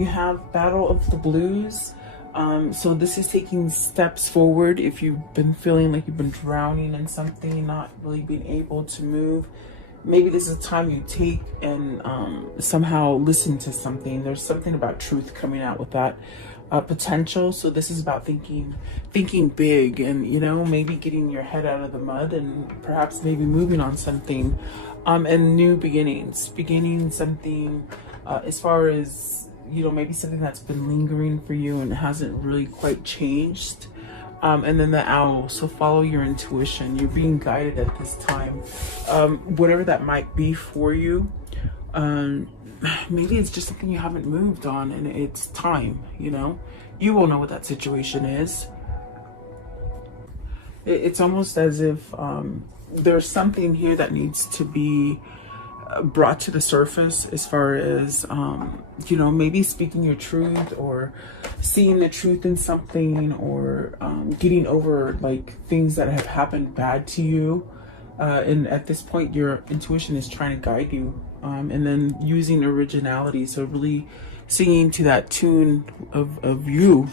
You have Battle of the Blues. So this is taking steps forward. If you've been feeling like you've been drowning in something, not really being able to move, maybe this is a time you take and somehow listen to something. There's something about truth coming out with that potential. So this is about thinking big, and maybe getting your head out of the mud, and perhaps maybe moving on something, and new beginning something, as far as maybe something that's been lingering for you and hasn't really quite changed. And then the owl. So follow your intuition. You're being guided at this time. Whatever that might be for you. Maybe it's just something you haven't moved on and it's time, You will know what that situation is. It's almost as if there's something here that needs to be brought to the surface, as far as maybe speaking your truth, or seeing the truth in something, or getting over like things that have happened bad to you, and at this point your intuition is trying to guide you, and then using originality, so really singing to that tune of you,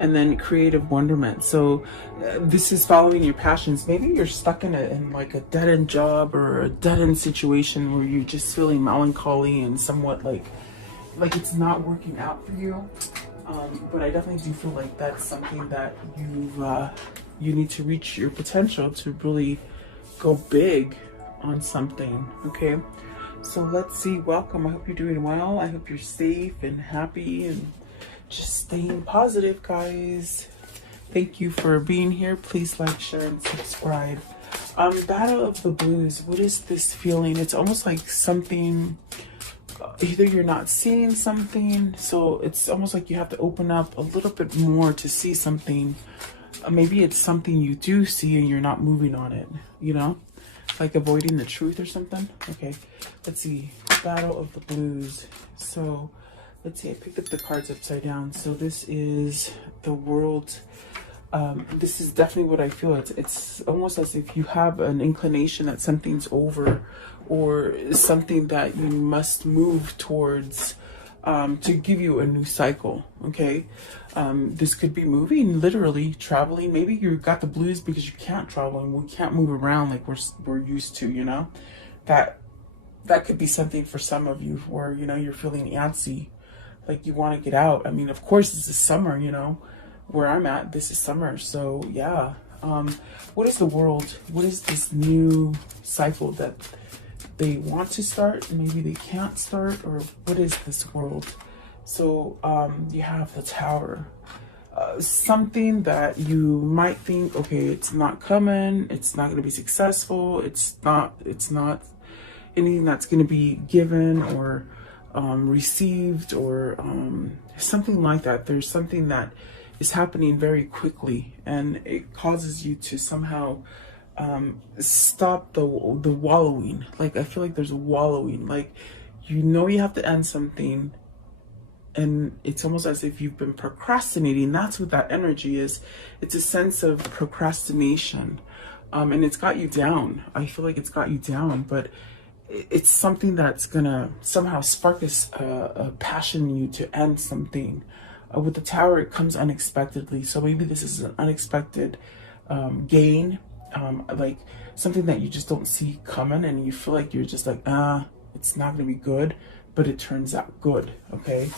and then creative wonderment. So this is following your passions. Maybe you're stuck in like a dead-end job or a dead-end situation where you're just feeling melancholy and somewhat like it's not working out for you. But I definitely do feel like that's something that you need to reach your potential to really go big on something. Okay, so let's see. Welcome. I hope you're doing well. I hope you're safe and happy and just staying positive, guys. Thank you for being here. Please like, share, and subscribe. Battle of the Blues. What is this feeling? It's almost like something, either you're not seeing something, so it's almost like you have to open up a little bit more to see something. Maybe it's something you do see and you're not moving on it, like avoiding the truth or something. Okay, let's see. Battle of the Blues. So let's see, I picked up the cards upside down. So this is the World. This is definitely what I feel. It's almost as if you have an inclination that something's over, or something that you must move towards, to give you a new cycle. Okay, this could be moving, literally traveling. Maybe you got the blues because you can't travel and we can't move around like we're used to. That could be something for some of you, where you're feeling antsy, like you want to get out. I mean, of course, this is summer, where I'm at, this is summer. So yeah, what is the World? What is this new cycle that they want to start? Maybe they can't start, or what is this World? So you have the Tower. Something that you might think, okay, it's not coming, it's not going to be successful, it's not anything that's going to be given or received, or something like that. There's something that is happening very quickly, and it causes you to somehow stop the wallowing. Like, I feel like there's a wallowing, like you have to end something, and it's almost as if you've been procrastinating. That's what that energy is. It's a sense of procrastination, and it's got you down. I feel like it's got you down, but it's something that's gonna somehow spark a passion in you to end something. With the Tower, it comes unexpectedly. So maybe this is an unexpected gain, like something that you just don't see coming, and you feel like you're just like, it's not gonna be good, but it turns out good. Okay,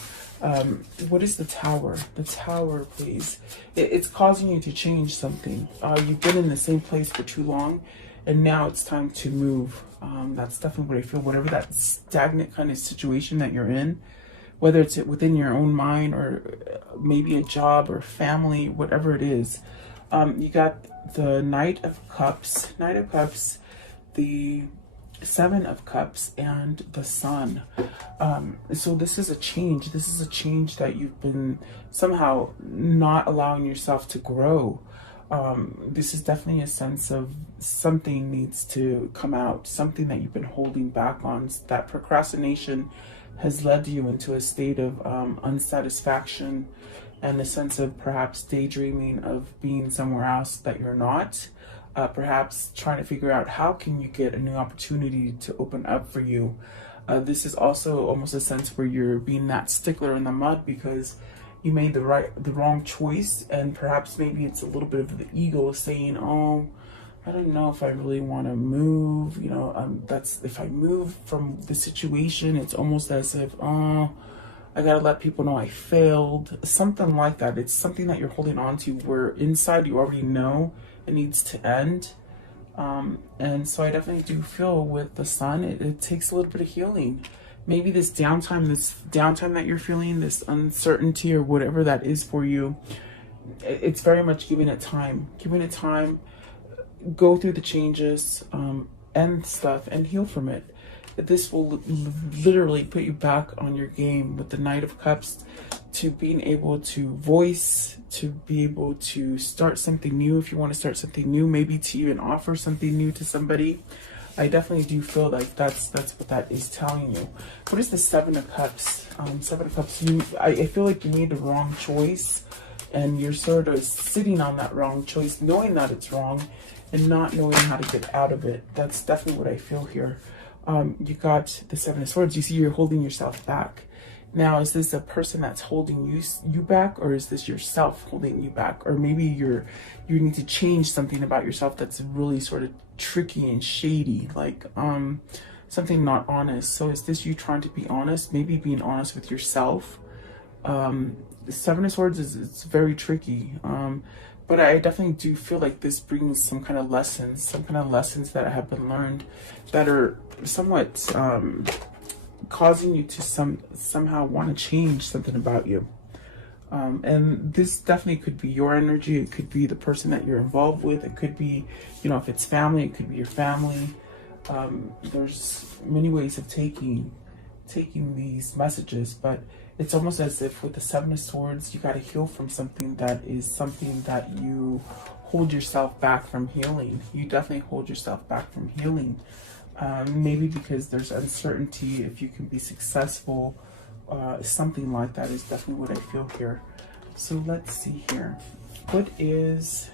what is the Tower? The Tower, please. It's causing you to change something. You've been in the same place for too long, and now it's time to move. That's definitely what I feel. Whatever that stagnant kind of situation that you're in, whether it's within your own mind, or maybe a job or family, whatever it is. You got the Knight of Cups, the Seven of Cups, and the Sun. So this is a change. This is a change that you've been somehow not allowing yourself to grow. This is definitely a sense of something needs to come out, something that you've been holding back on. That procrastination has led you into a state of unsatisfaction, and a sense of perhaps daydreaming of being somewhere else that you're not. Perhaps trying to figure out how can you get a new opportunity to open up for you. This is also almost a sense where you're being that stickler in the mud because you made the wrong choice, and perhaps maybe it's a little bit of the ego saying, oh, I don't know if I really want to move, you know, that's, if I move from the situation, it's almost as if, oh, I gotta let people know I failed, something like that. It's something that you're holding on to where inside you already know it needs to end. And so I definitely do feel with the sun, it takes a little bit of healing. Maybe this downtime that you're feeling, this uncertainty or whatever that is for you, it's very much giving it time, go through the changes, and stuff, and heal from it. This will literally put you back on your game with the Knight of Cups, to being able to voice, to be able to start something new if you want to start something new, maybe to even offer something new to somebody. I definitely do feel like that's what that is telling you. What is the Seven of Cups? Seven of Cups, I feel like you made the wrong choice, and you're sort of sitting on that wrong choice, knowing that it's wrong, and not knowing how to get out of it. That's definitely what I feel here. You got the Seven of Swords. You see you're holding yourself back. Now, is this a person that's holding you back, or is this yourself holding you back? Or maybe you need to change something about yourself that's really sort of tricky and shady, like something not honest. So is this you trying to be honest? Maybe being honest with yourself. The Seven of Swords it's very tricky. But I definitely do feel like this brings some kind of lessons that have been learned that are somewhat causing you to somehow want to change something about you. And this definitely could be your energy. It could be the person that you're involved with. It could be, you know, if it's family, it could be your family. There's many ways of taking these messages, but it's almost as if with the Seven of Swords, you got to heal from something that you hold yourself back from healing. You definitely hold yourself back from healing. Maybe because there's uncertainty if you can be successful. Something like that is definitely what I feel here. So let's see here. What is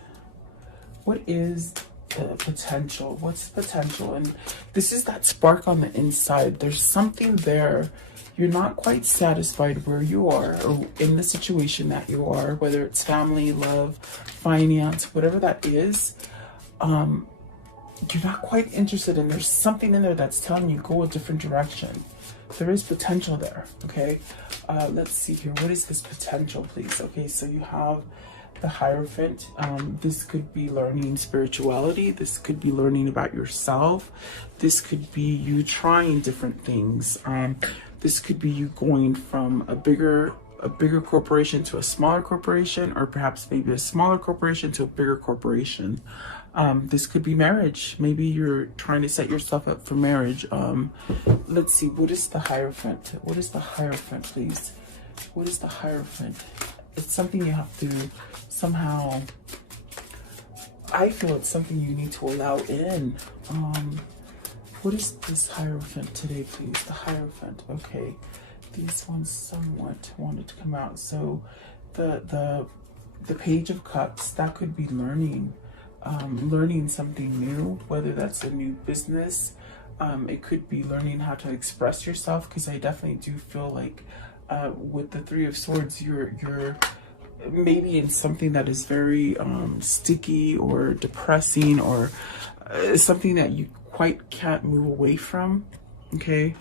the potential? What's the potential? And this is that spark on the inside. There's something there. You're not quite satisfied where you are or in the situation that you are, whether it's family, love, finance, whatever that is. You're not quite interested, and there's something in there that's telling you go a different direction. There is potential there, okay? Let's see here. What is this potential, please? Okay, so you have the Hierophant. This could be learning spirituality. This could be learning about yourself. This could be you trying different things. This could be you going from a bigger corporation to a smaller corporation, or perhaps maybe a smaller corporation to a bigger corporation. This could be marriage. Maybe you're trying to set yourself up for marriage. Let's see. What is the Hierophant? What is the Hierophant, please? What is the Hierophant? It's something you have to somehow, I feel it's something you need to allow in. What is this Hierophant today, please? The Hierophant. Okay. These ones somewhat wanted to come out. So the Page of Cups, that could be learning. Learning something new, whether that's a new business. It could be learning how to express yourself, because I definitely do feel like with the Three of Swords, you're maybe in something that is very sticky or depressing, or something that you quite can't move away from, okay?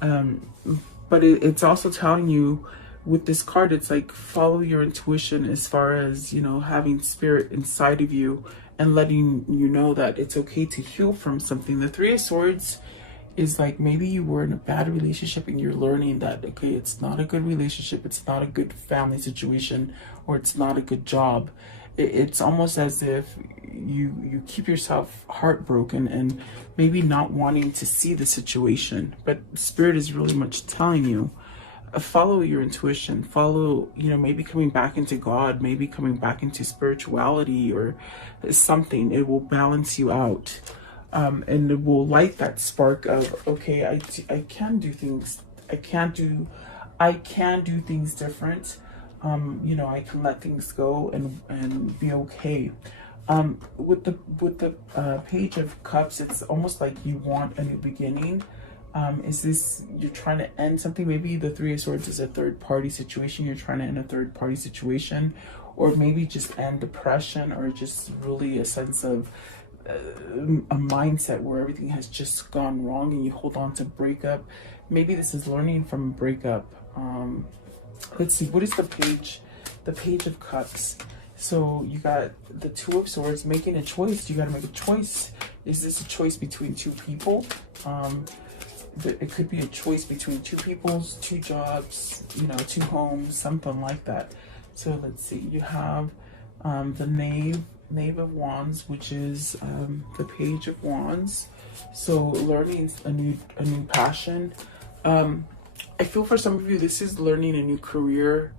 But it's also telling you with this card, it's like follow your intuition as far as, you know, having spirit inside of you and letting you know that it's okay to heal from something. The Three of Swords is like maybe you were in a bad relationship and you're learning that, okay, it's not a good relationship, it's not a good family situation, or it's not a good job. It's almost as if you keep yourself heartbroken and maybe not wanting to see the situation, but Spirit is really much telling you, follow your intuition, follow, you know, maybe coming back into God, maybe coming back into spirituality or something. It will balance you out, and it will light that spark of, okay, I can do things, I can do things different. You know, I can let things go and be okay. With the Page of Cups, it's almost like you want a new beginning, Is this, you're trying to end something? Maybe the Three of Swords is a third party situation. You're trying to end a third party situation, or maybe just end depression, or just really a sense of a mindset where everything has just gone wrong and you hold on to breakup. Maybe this is learning from a breakup. Let's see, what is the page? The Page of Cups. So you got the Two of Swords, making a choice. You got to make a choice. Is this a choice between two people? It could be a choice between two peoples, two jobs, you know, two homes, something like that. So let's see, you have the Knave of Wands, which is the Page of Wands. So learning a new passion. I feel for some of you, this is learning a new career.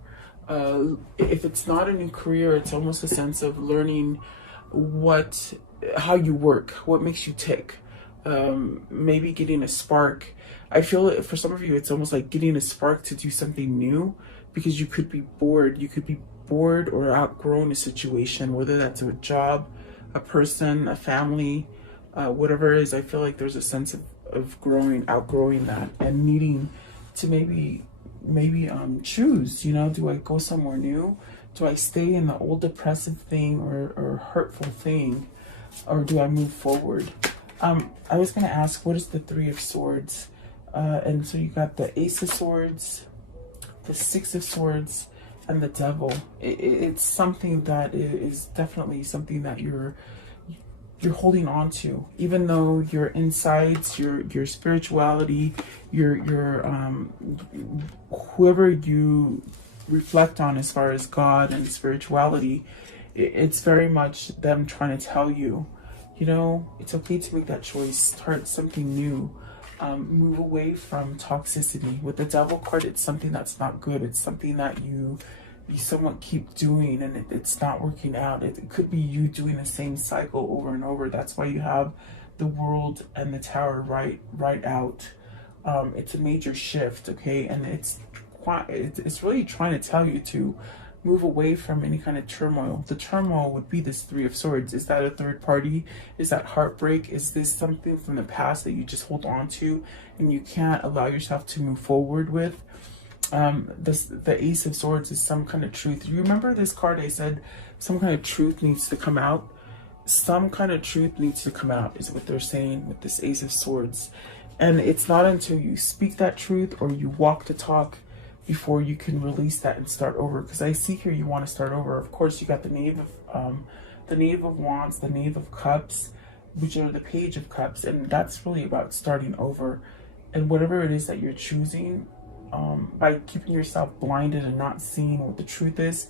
If it's not a new career, it's almost a sense of learning how you work, what makes you tick. Maybe getting a spark. I feel for some of you, it's almost like getting a spark to do something new, because you could be bored. You could be bored or outgrown a situation, whether that's a job, a person, a family, whatever it is. I feel like there's a sense of outgrowing that, and needing to maybe choose, you know, do I go somewhere new? Do I stay in the old depressive thing or hurtful thing, or do I move forward? I was going to ask, what is the Three of Swords? And so you got the Ace of Swords, the Six of Swords, and the Devil. It's something that is definitely something that you're holding on to, even though your insights, your spirituality, your whoever you reflect on as far as God and spirituality, it's very much them trying to tell you, you know, it's okay to make that choice, start something new, move away from toxicity. With the Devil card, it's something that's not good. It's something that you somewhat keep doing, and it's not working out. It could be you doing the same cycle over and over. That's why you have the World and the Tower right out. It's a major shift, okay, and it's really trying to tell you to move away from any kind of turmoil. The turmoil would be this Three of Swords. Is that a third party? Is that heartbreak? Is this something from the past that you just hold on to and you can't allow yourself to move forward with? The Ace of Swords is some kind of truth. You remember this card? I said some kind of truth needs to come out. Some kind of truth needs to come out is what they're saying with this Ace of Swords. And it's not until you speak that truth or you walk the talk before you can release that and start over. Because I see here you want to start over. Of course, you got the Knave of Wands, the Knave of Cups, which are the Page of Cups, and that's really about starting over. And whatever it is that you're choosing, by keeping yourself blinded and not seeing what the truth is,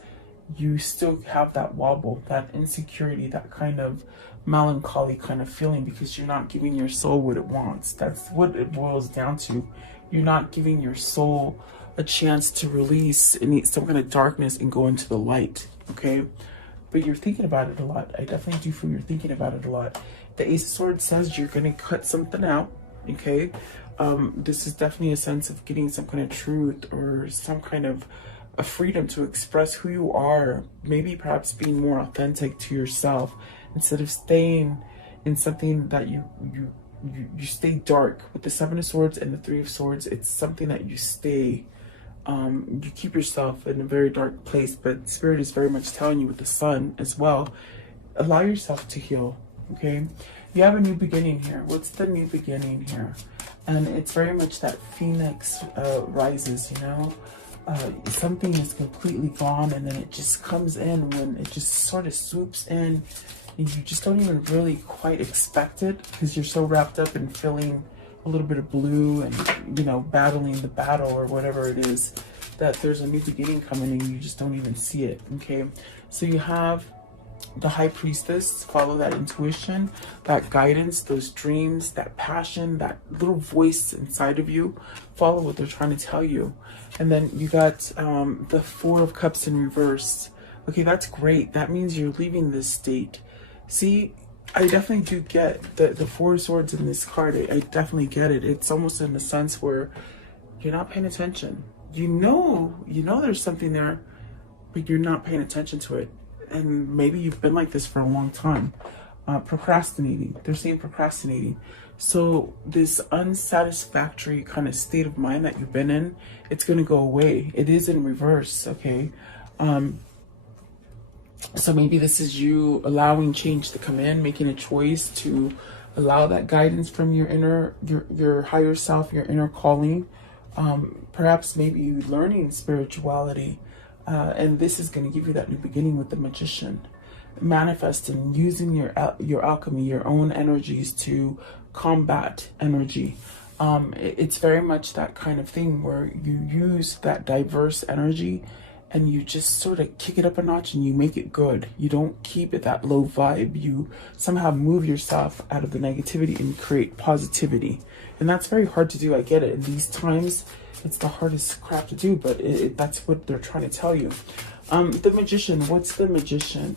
you still have that wobble, that insecurity, that kind of melancholy kind of feeling, because you're not giving your soul what it wants. That's what it boils down to. You're not giving your soul a chance to release some kind of darkness and go into the light, okay? But you're thinking about it a lot. I definitely do feel you're thinking about it a lot. The Ace of Swords says you're going to cut something out, okay? This is definitely a sense of getting some kind of truth or some kind of a freedom to express who you are, maybe perhaps being more authentic to yourself instead of staying in something that you stay dark. With the Seven of Swords and the Three of Swords, it's something that you stay, you keep yourself in a very dark place, but Spirit is very much telling you with the Sun as well, allow yourself to heal, okay? You have a new beginning here. What's the new beginning here? And it's very much that phoenix rises, you know? Something is completely gone and then it just comes in when it just sort of swoops in, and you just don't even really quite expect it because you're so wrapped up in feeling a little bit of blue and, you know, battling the battle or whatever it is, that there's a new beginning coming and you just don't even see it, okay? So you have the High Priestess, follow that intuition, that guidance, those dreams, that passion, that little voice inside of you, follow what they're trying to tell you. And then you got the Four of Cups in reverse. Okay, that's great. That means you're leaving this state. See, I definitely do get the Four of Swords in this card. I definitely get it. It's almost in a sense where you're not paying attention. You know there's something there, but you're not paying attention to it. And maybe you've been like this for a long time. Procrastinating. They're saying procrastinating. So this unsatisfactory kind of state of mind that you've been in, it's going to go away. It is in reverse, okay? So maybe this is you allowing change to come in, making a choice to allow that guidance from your inner, your higher self, your inner calling. Perhaps maybe you learning spirituality, and this is going to give you that new beginning with the Magician, manifesting, using your alchemy, your own energies to combat energy. It's very much that kind of thing where you use that diverse energy and you just sort of kick it up a notch and you make it good. You don't keep it that low vibe. You somehow move yourself out of the negativity and create positivity. And that's very hard to do. I get it. In these times, it's the hardest crap to do, but that's what they're trying to tell you. The Magician, what's the Magician?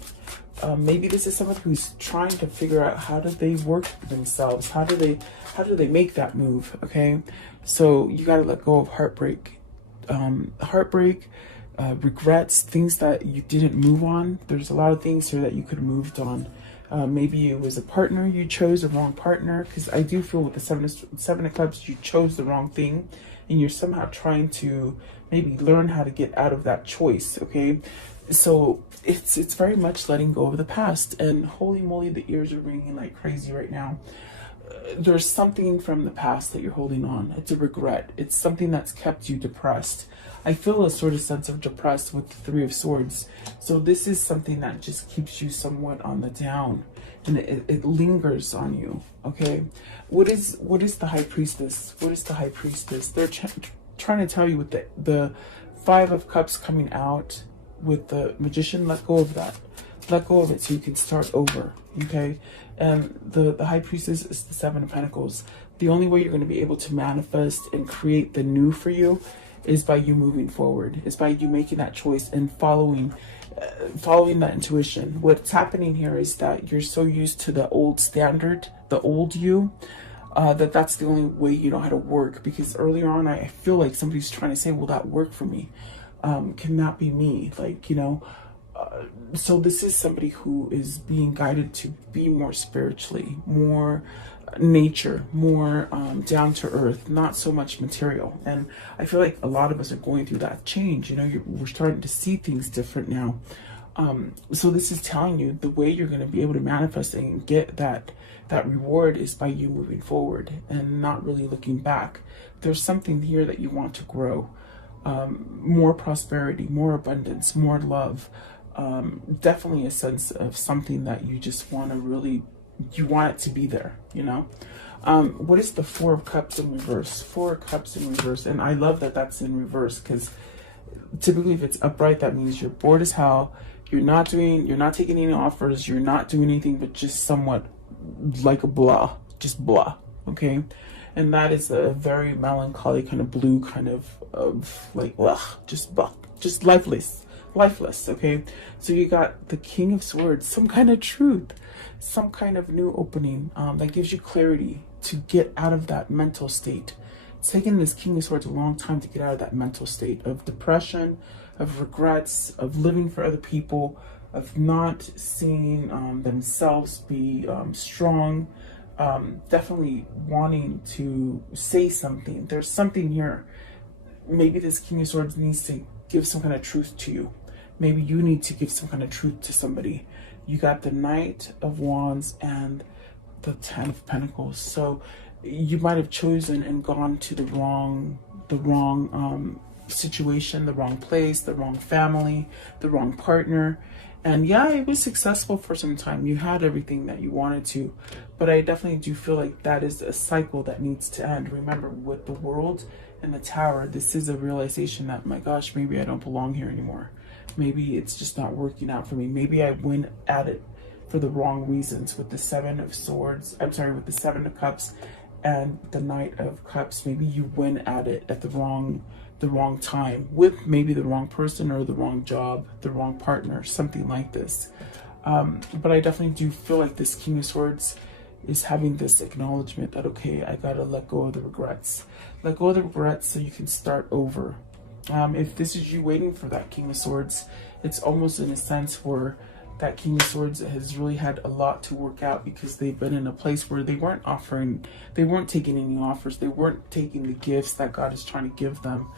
Maybe this is someone who's trying to figure out how do they work themselves? How do they make that move? Okay. So you got to let go of heartbreak, regrets, things that you didn't move on. There's a lot of things here that you could have moved on. Maybe it was a partner, you chose the wrong partner, because I do feel with the seven of Cups, you chose the wrong thing, and you're somehow trying to maybe learn how to get out of that choice, okay? So it's very much letting go of the past, and holy moly, the ears are ringing like crazy right now. There's something from the past that you're holding on. It's a regret. It's something that's kept you depressed. I feel a sort of sense of depressed with the Three of Swords. So this is something that just keeps you somewhat on the down, and it lingers on you, okay? What is the High Priestess? What is the High Priestess? They're trying to tell you with the Five of Cups coming out with the Magician, let go of that. Let go of it so you can start over, okay? And the High Priestess is the Seven of Pentacles. The only way you're going to be able to manifest and create the new for you is by you moving forward. Is by you making that choice and following that intuition. What's happening here is that you're so used to the old standard, the old you, that's the only way you know how to work. Because earlier on, I feel like somebody's trying to say, will that work for me? Can that be me? Like, you know, so this is somebody who is being guided to be more spiritually, more nature, more down to earth, not so much material. And I feel like a lot of us are going through that change. You know, we're starting to see things different now. So this is telling you the way you're going to be able to manifest and get that reward is by you moving forward and not really looking back. There's something here that you want to grow. More prosperity, more abundance, more love. Definitely a sense of something that you just want to really, you want it to be there, you know. What is the Four of Cups in reverse? Four of Cups in reverse. And I love that that's in reverse, because typically if it's upright, that means you're bored as hell. You're not taking any offers. You're not doing anything but just somewhat like a blah, just blah. Okay. And that is a very melancholy kind of blue kind of like, ugh, just lifeless, okay? So you got the King of Swords, some kind of truth, some kind of new opening that gives you clarity to get out of that mental state. It's taken this King of Swords a long time to get out of that mental state of depression, of regrets, of living for other people, of not seeing themselves be strong, definitely wanting to say something. There's something here. Maybe this King of Swords needs to give some kind of truth to you. Maybe you need to give some kind of truth to somebody. You got the Knight of Wands and the Ten of Pentacles. So you might have chosen and gone to the wrong situation, the wrong place, the wrong family, the wrong partner. And yeah, it was successful for some time. You had everything that you wanted to, but I definitely do feel like that is a cycle that needs to end. Remember, with the World and the Tower, this is a realization that, my gosh, maybe I don't belong here anymore. Maybe it's just not working out for me. Maybe I went at it for the wrong reasons with the Seven of Swords. I'm sorry, with the Seven of Cups and the Knight of Cups. Maybe you went at it at the wrong time with maybe the wrong person or the wrong job, the wrong partner, something like this. But I definitely do feel like this King of Swords is having this acknowledgement that, okay, I gotta let go of the regrets. Let go of the regrets so you can start over. If this is you waiting for that King of Swords, it's almost in a sense where That King of Swords has really had a lot to work out because they've been in a place where they weren't taking any offers, they weren't taking the gifts that God is trying to give them.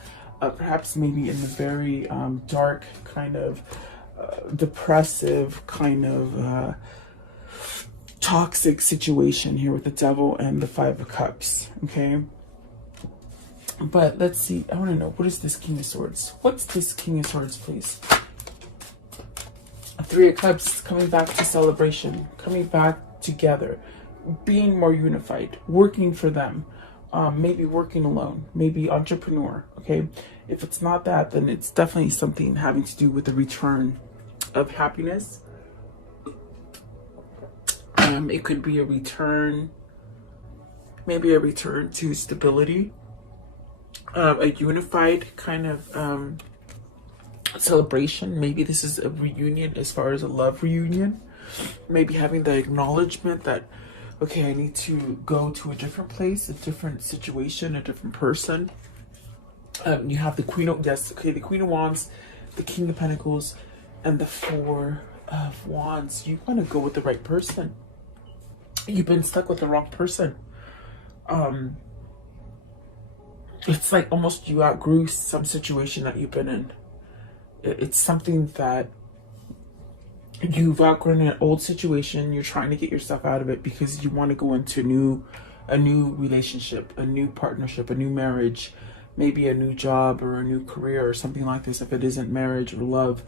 Perhaps maybe in the very dark, kind of depressive, kind of toxic situation here with the Devil and the Five of Cups, okay? But let's see, I want to know, what is this King of Swords? What's this King of Swords, please? Three of Cups, coming back to celebration, coming back together, being more unified, working for them, maybe working alone, maybe entrepreneur, okay? If it's not that, then it's definitely something having to do with the return of happiness. It could be a return, maybe a return to stability, a unified kind of celebration. Maybe this is a reunion as far as a love reunion. Maybe having the acknowledgement that, okay, I need to go to a different place, a different situation, a different person. You have the Queen of, yes, okay, the Queen of Wands, the King of Pentacles, and the Four of Wands. You want to go with the right person. You've been stuck with the wrong person. It's like almost you outgrew some situation that you've been in. It's something that you've outgrown an old situation. You're trying to get yourself out of it because you want to go into a new relationship, a new partnership, a new marriage, maybe a new job or a new career or something like this. If it isn't marriage or love,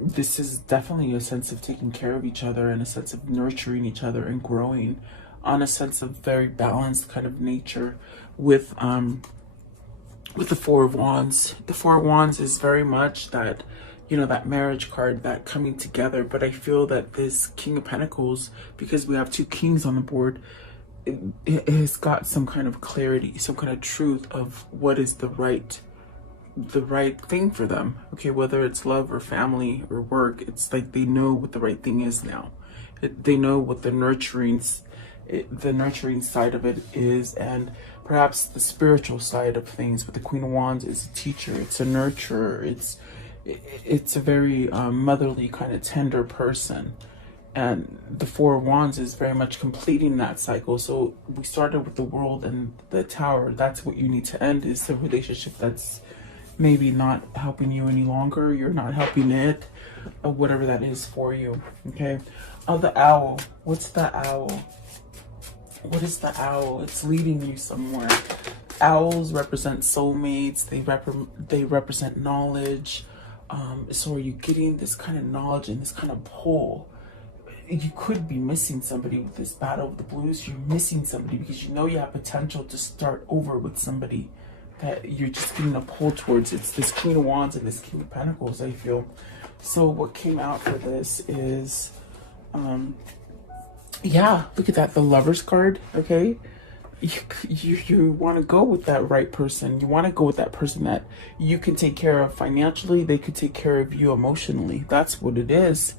this is definitely a sense of taking care of each other and a sense of nurturing each other and growing on a sense of very balanced kind of nature with the Four of Wands. The Four of Wands is very much that, you know, that marriage card, that coming together. But I feel that this King of Pentacles, because we have two kings on the board, it has got some kind of clarity, some kind of truth of what is the right thing for them. Okay, whether it's love or family or work, it's like they know what the right thing is now. They know what the nurturing side of it is, and perhaps the spiritual side of things. But the Queen of Wands is a teacher, it's a nurturer, it's a very motherly kind of tender person. And the Four of Wands is very much completing that cycle. So we started with the World and the Tower. That's what you need to end, is the relationship that's maybe not helping you any longer. You're not helping it, or whatever that is for you. Okay. Oh, the Owl. What's the Owl? What is the Owl? It's leading you somewhere. Owls represent soulmates. They represent knowledge. So are you getting this kind of knowledge and this kind of pull? You could be missing somebody with this Battle of the Blues. You're missing somebody because you know you have potential to start over with somebody that you're just getting a pull towards. It's this Queen of Wands and this King of Pentacles, I feel. So what came out for this is, yeah, look at that, the Lover's card, okay? You want to go with that right person. You want to go with that person that you can take care of financially. They could take care of you emotionally. That's what it is.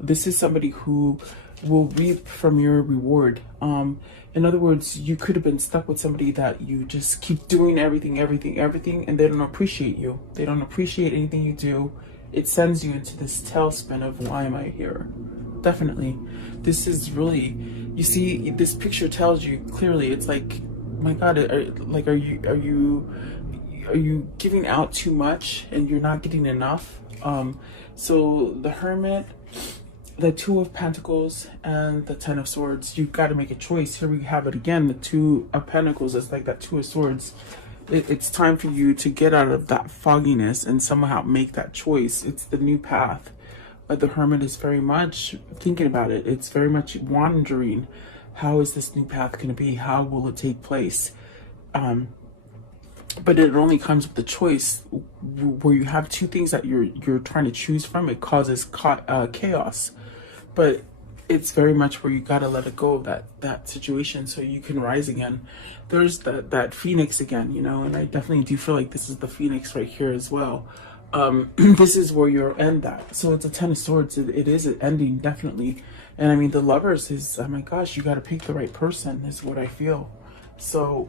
This is somebody who will reap from your reward. In other words, you could have been stuck with somebody that you just keep doing everything, and they don't appreciate you. They don't appreciate anything you do. It sends you into this tailspin of, why am I here? Definitely. This is really, you see, this picture tells you clearly, it's like, my God, are you giving out too much and you're not getting enough? So the Hermit, the Two of Pentacles, and the Ten of Swords, you've got to make a choice. Here we have it again, the Two of Pentacles. It's like that Two of Swords. It's time for you to get out of that fogginess and somehow make that choice. It's the new path. But the Hermit is very much thinking about it. It's very much wondering, how is this new path going to be? How will it take place? But it only comes with the choice where you have two things that you're trying to choose from. It causes chaos. But it's very much where you got to let it go of that situation so you can rise again. There's that Phoenix again, you know, and I definitely do feel like this is the Phoenix right here as well. This is where you'll end that. So it's a Ten of Swords. It is an ending, definitely. And I mean, the Lovers is, oh my gosh, you got to pick the right person, is what I feel. So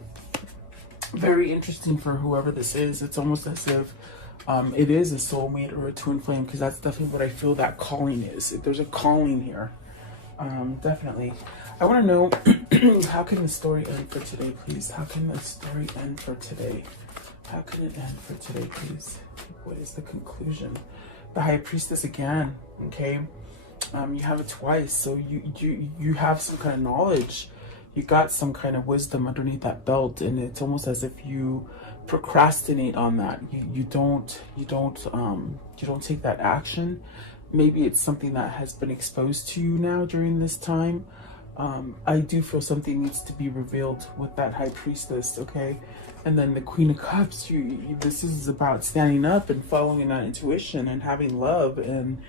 very interesting for whoever this is. It's almost as if It is a soulmate or a twin flame, because that's definitely what I feel that calling is. There's a calling here. Definitely. I want to know, how can the story end for today, please? How can the story end for today? How can it end for today, please? What is the conclusion? The High Priestess again, okay? You have it twice, so you have some kind of knowledge. You got some kind of wisdom underneath that belt, and it's almost as if you procrastinate on that. You don't take that action. Maybe it's something that has been exposed to you now during this time. I do feel something needs to be revealed with that High Priestess, okay? And then the Queen of Cups, this is about standing up and following that intuition and having love. And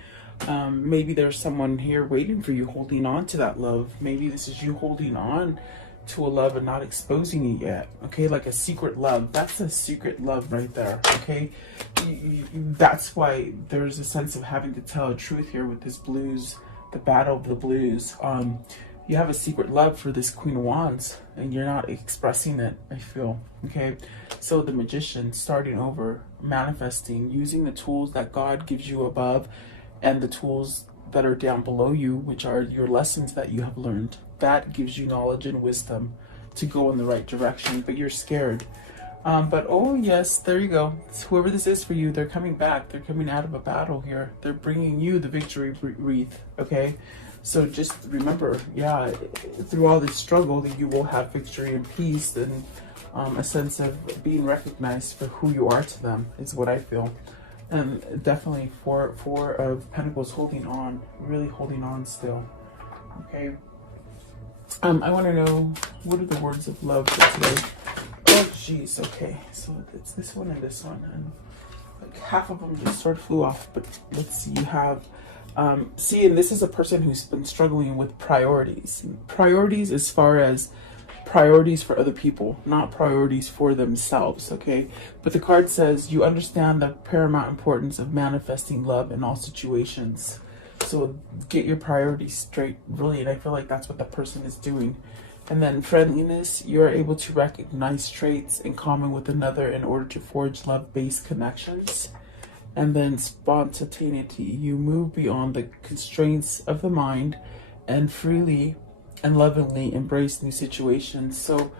maybe there's someone here waiting for you, holding on to that love. Maybe this is you holding on to a love and not exposing it yet, okay? Like a secret love. That's a secret love right there, okay? That's why there's a sense of having to tell a truth here with this blues, the battle of the blues. You have a secret love for this Queen of Wands, and you're not expressing it, I feel, okay? So the Magician, starting over, manifesting, using the tools that God gives you above and the tools that are down below you, which are your lessons that you have learned. That gives you knowledge and wisdom to go in the right direction, but you're scared. But oh yes, there you go. Whoever this is for you, they're coming back. They're coming out of a battle here. They're bringing you the victory wreath, okay? So just remember, yeah, through all this struggle, that you will have victory and peace, and a sense of being recognized for who you are to them is what I feel. And definitely four of Pentacles, holding on, really holding on still, okay? I want to know, what are the words of love for today? Oh, jeez, okay. So it's this one and this one, and like half of them just sort of flew off, but let's see, you have... see, and this is a person who's been struggling with priorities. Priorities as far as priorities for other people, not priorities for themselves, okay? But the card says you understand the paramount importance of manifesting love in all situations. So get your priorities straight, really, and I feel like that's what the person is doing. And then friendliness, you're able to recognize traits in common with another in order to forge love-based connections. And then spontaneity, you move beyond the constraints of the mind and freely and lovingly embrace new situations. So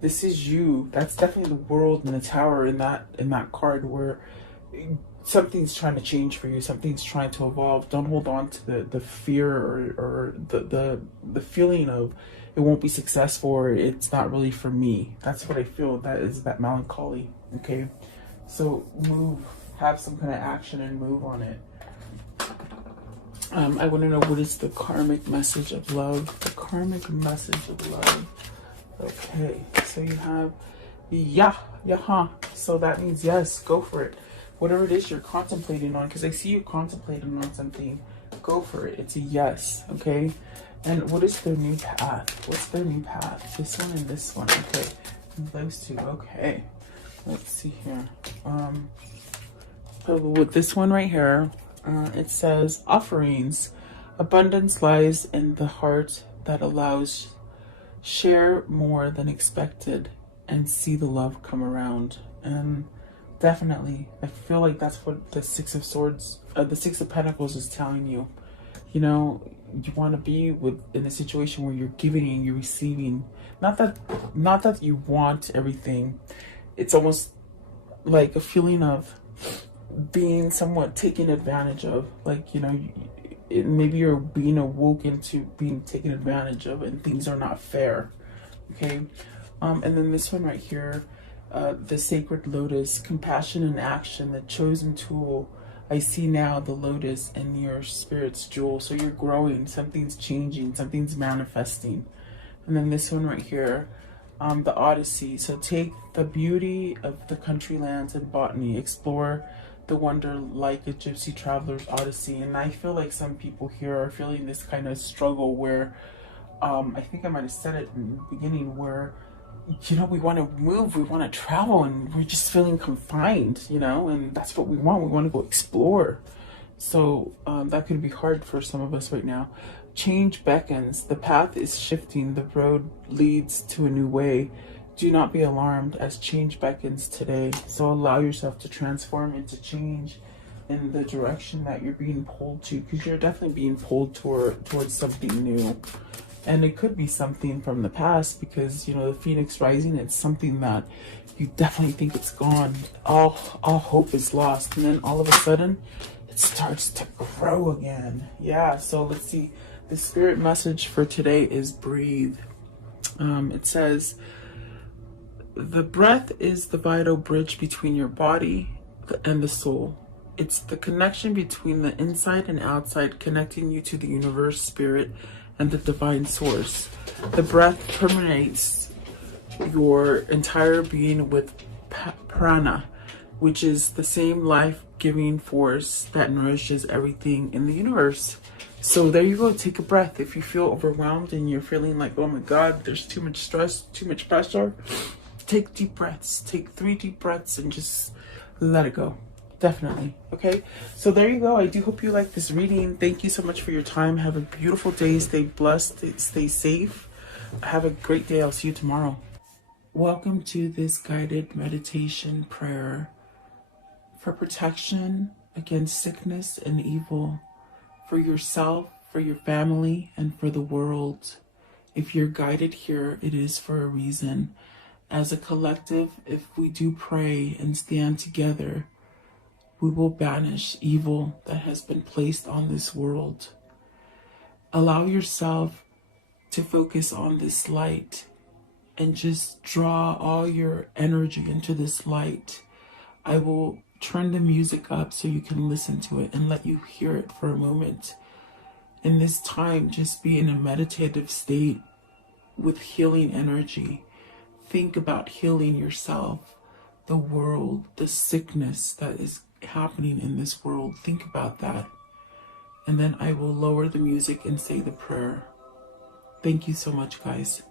this is you. That's definitely the World and the Tower in that card, where something's trying to change for you, something's trying to evolve. Don't hold on to the fear or the feeling of it won't be successful, or it's not really for me. That's what I feel. That is that melancholy, okay? So move. Have some kind of action and move on it. I want to know, what is the karmic message of love? The karmic message of love. Okay, so you have so that means yes, go for it. Whatever it is you're contemplating on, because I see you contemplating on something, go for it. It's a yes, okay? And what is their new path? What's their new path? This one and this one, okay? And those two, okay. Let's see here. With this one right here, it says offerings. Abundance lies in the heart that allows share more than expected and see the love come around. And definitely, I feel like that's what the Six of Swords, the Six of Pentacles is telling you. You know, you want to be in a situation where you're giving and you're receiving. Not that you want everything. It's almost like a feeling of being somewhat taken advantage of, like, you know, maybe you're being awoken to being taken advantage of, and things are not fair, okay? And then this one right here, the Sacred Lotus, compassion in action, the chosen tool. I see now the lotus in your spirit's jewel. So you're growing, something's changing, something's manifesting. And then this one right here, the Odyssey. So take the beauty of the country lands and botany, explore the wonder like a gypsy traveler's odyssey. And I feel like some people here are feeling this kind of struggle where, I think I might have said it in the beginning, where, you know, we want to move, we want to travel, and we're just feeling confined, you know, and that's what we want. We want to go explore. So that could be hard for some of us right now. Change beckons. The path is shifting. The road leads to a new way. Do not be alarmed as change beckons today. So allow yourself to transform into change in the direction that you're being pulled to, because you're definitely being pulled towards something new. And it could be something from the past, because you know the Phoenix rising, it's something that you definitely think it's gone. All hope is lost, and then all of a sudden it starts to grow again. Yeah, so let's see. The spirit message for today is breathe. It says, the breath is the vital bridge between your body and the soul. It's the connection between the inside and outside, connecting you to the universe, spirit, and the divine source. The breath permeates your entire being with prana, which is the same life-giving force that nourishes everything in the universe. So there you go, take a breath. If you feel overwhelmed and you're feeling like, oh my God, there's too much stress, too much pressure, take deep breaths. Take 3 deep breaths and just let it go. Definitely. Okay, so there you go. I do hope you like this reading. Thank you so much for your time. Have a beautiful day. Stay blessed. Stay safe. Have a great day. I'll see you tomorrow. Welcome to this guided meditation prayer for protection against sickness and evil, for yourself, for your family, and for the world. If you're guided here, it is for a reason. As a collective, if we do pray and stand together, we will banish evil that has been placed on this world. Allow yourself to focus on this light and just draw all your energy into this light. I will turn the music up so you can listen to it and let you hear it for a moment. In this time, just be in a meditative state with healing energy. Think about healing yourself, the world, the sickness that is happening in this world. Think about that. And then I will lower the music and say the prayer. Thank you so much, guys.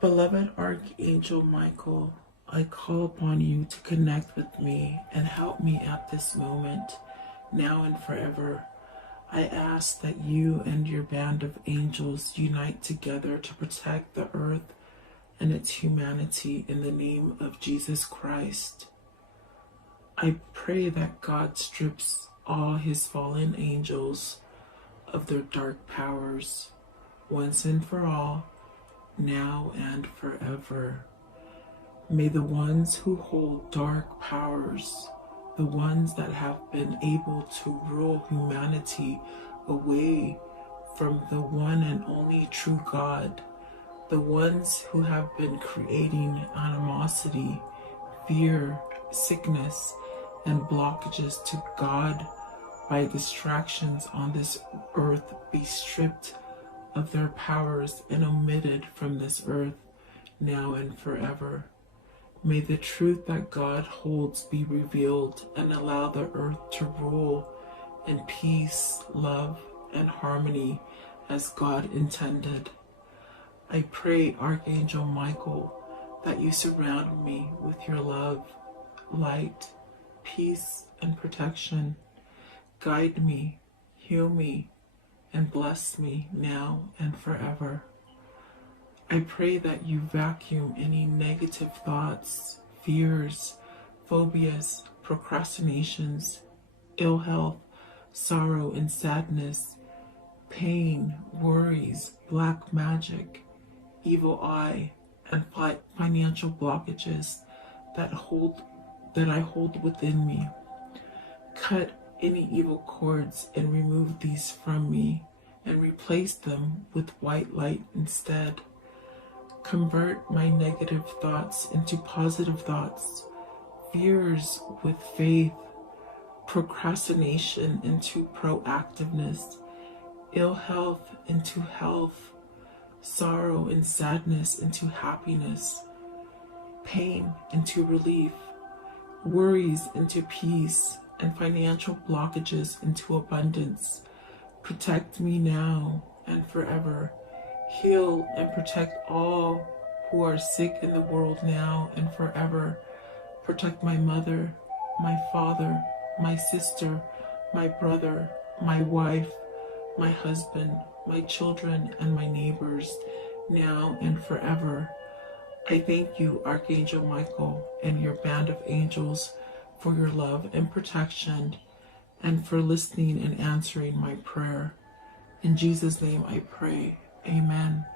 Beloved Archangel Michael, I call upon you to connect with me and help me at this moment, now and forever. I ask that you and your band of angels unite together to protect the earth and its humanity in the name of Jesus Christ. I pray that God strips all his fallen angels of their dark powers once and for all, now and forever. May the ones who hold dark powers, the ones that have been able to rule humanity away from the one and only true God, the ones who have been creating animosity, fear, sickness, and blockages to God by distractions on this earth be stripped of their powers and omitted from this earth now and forever. May the truth that God holds be revealed and allow the earth to rule in peace, love, and harmony as God intended. I pray, Archangel Michael, that you surround me with your love, light, peace, and protection. Guide me, heal me, and bless me now and forever. I pray that you vacuum any negative thoughts, fears, phobias, procrastinations, ill health, sorrow and sadness, pain, worries, black magic, evil eye, and financial blockages that I hold within me. Cut any evil cords and remove these from me and replace them with white light instead. Convert my negative thoughts into positive thoughts, fears with faith, procrastination into proactiveness, ill health into health, sorrow and sadness into happiness, pain into relief, worries into peace, and financial blockages into abundance. Protect me now and forever. Heal and protect all who are sick in the world now and forever. Protect my mother, my father, my sister, my brother, my wife, my husband, my children, and my neighbors now and forever. I thank you, Archangel Michael, and your band of angels for your love and protection and for listening and answering my prayer. In Jesus' name I pray. Amen.